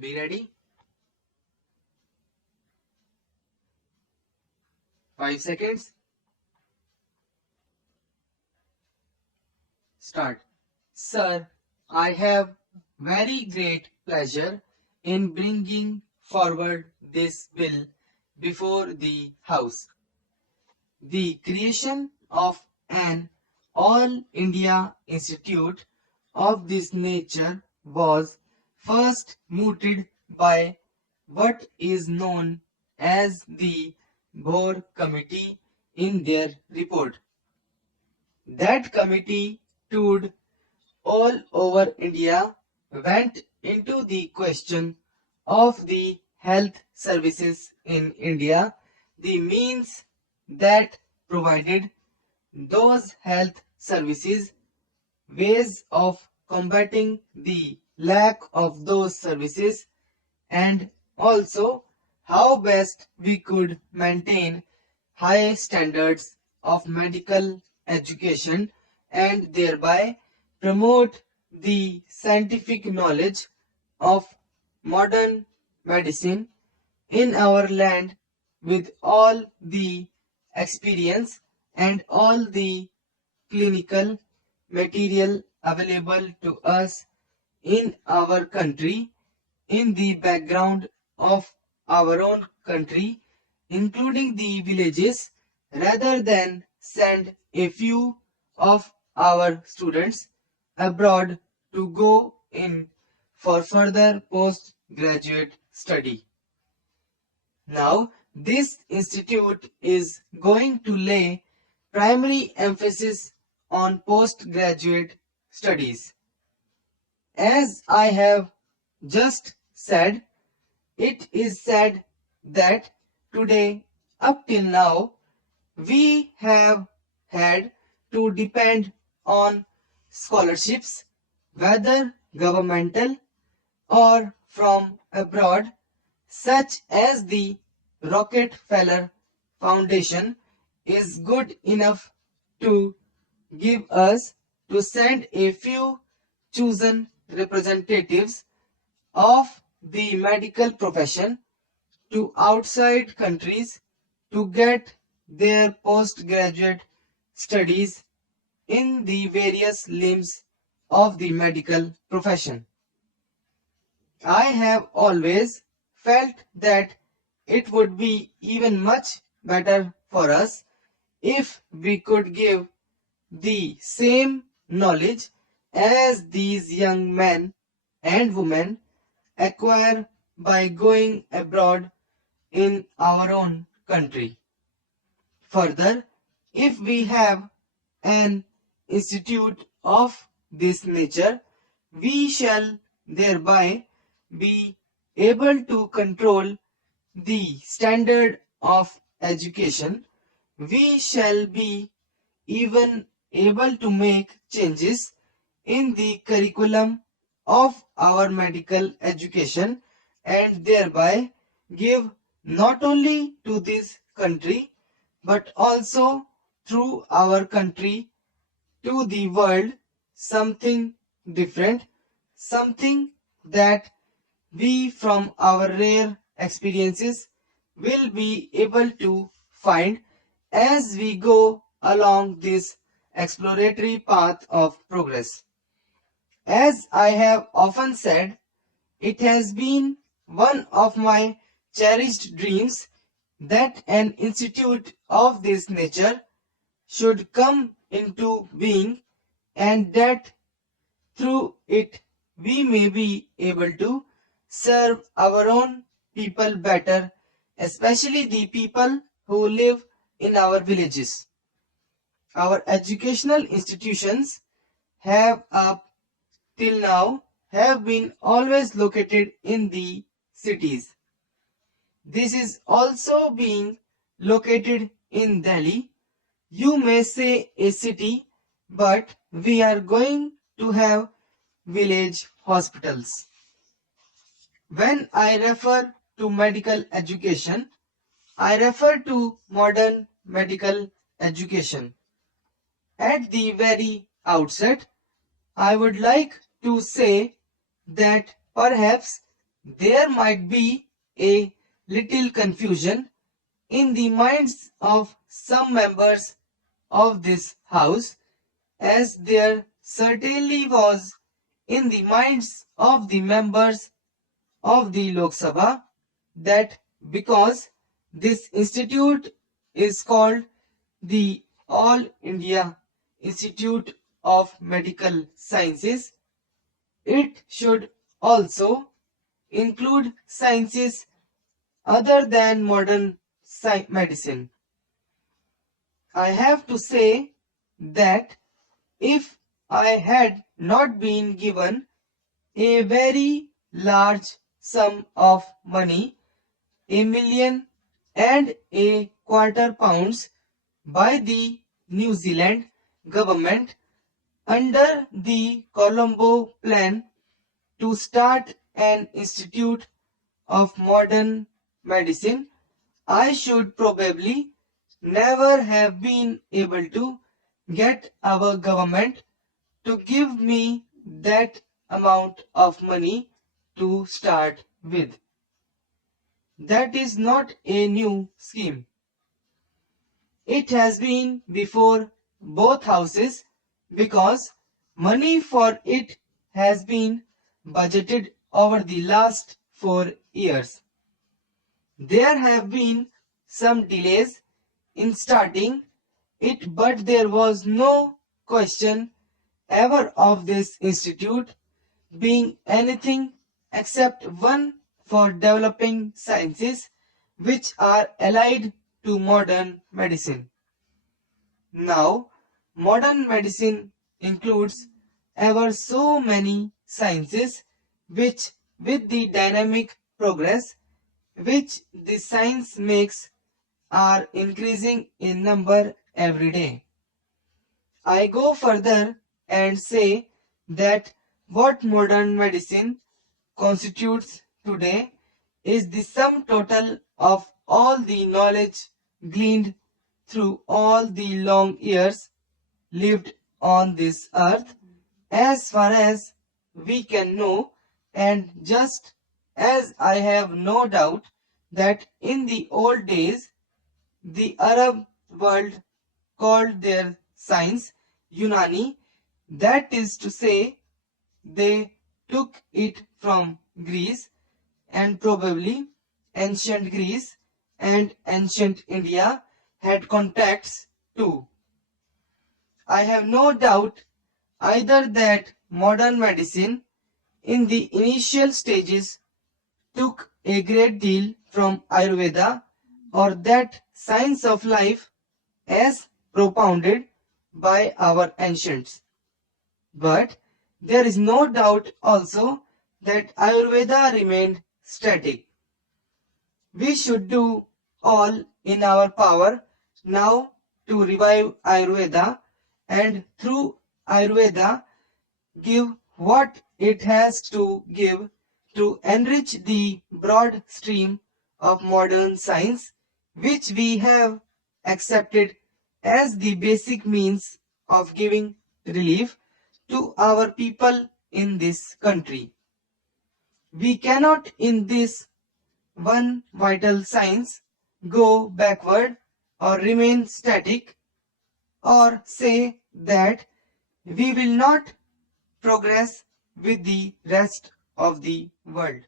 Be ready. 5 seconds. Start. Sir, I have very great pleasure in bringing forward this bill before the House. The creation of an All India Institute of this nature was first mooted by what is known as the Bohr Committee in their report. That committee toured all over India, went into the question of the health services in India, the means that provided those health services, ways of combating the lack of those services, and also how best we could maintain high standards of medical education and thereby promote the scientific knowledge of modern medicine in our land with all the experience and all the clinical material available to us in our country, in the background of our own country, including the villages, rather than send a few of our students abroad to go in for further postgraduate study. Now, this institute is going to lay primary emphasis on postgraduate studies. As I have just said, it is said that today, up till now, we have had to depend on scholarships, whether governmental or from abroad, such as the Rockefeller Foundation is good enough to give us to send a few chosen representatives of the medical profession to outside countries to get their postgraduate studies in the various limbs of the medical profession. I have always felt that it would be even much better for us if we could give the same knowledge as these young men and women acquire by going abroad in our own country. Further, if we have an institute of this nature, we shall thereby be able to control the standard of education. We shall be even able to make changes in the curriculum of our medical education and thereby give not only to this country but also through our country to the world something different, something that we from our rare experiences will be able to find as we go along this exploratory path of progress. As I have often said, it has been one of my cherished dreams that an institute of this nature should come into being and that through it we may be able to serve our own people better, especially the people who live in our villages. Our educational institutions have up till now have been always located in the cities. This is also being located in Delhi. You may say a city, but we are going to have village hospitals. When I refer to medical education, I refer to modern medical education. At the very outset, I would like to say that perhaps there might be a little confusion in the minds of some members of this house, as there certainly was in the minds of the members of the Lok Sabha, that because this institute is called the All India Institute of Medical Sciences, it should also include sciences other than modern medicine. I have to say that if I had not been given a very large sum of money, £1.25 million by the New Zealand government under the Colombo Plan to start an institute of modern medicine, I should probably never have been able to get our government to give me that amount of money to start with. That is not a new scheme. It has been before both houses because money for it has been budgeted over the last 4 years. There have been some delays in starting it, but there was no question ever of this institute being anything except one for developing sciences which are allied to modern medicine. Now, modern medicine includes ever so many sciences which, with the dynamic progress which the science makes, are increasing in number every day. I go further and say that what modern medicine constitutes today is the sum total of all the knowledge gleaned through all the long years lived on this earth, as far as we can know, and just as I have no doubt that in the old days the Arab world called their science Unani, that is to say, they took it from Greece, and probably ancient Greece and ancient India had contacts too. I have no doubt either that modern medicine in the initial stages took a great deal from Ayurveda, or that science of life as propounded by our ancients. But there is no doubt also that Ayurveda remained static. We should do all in our power now to revive Ayurveda, and through Ayurveda give what it has to give to enrich the broad stream of modern science which we have accepted as the basic means of giving relief to our people in this country. We cannot in this one vital science go backward or remain static, or say that we will not progress with the rest of the world.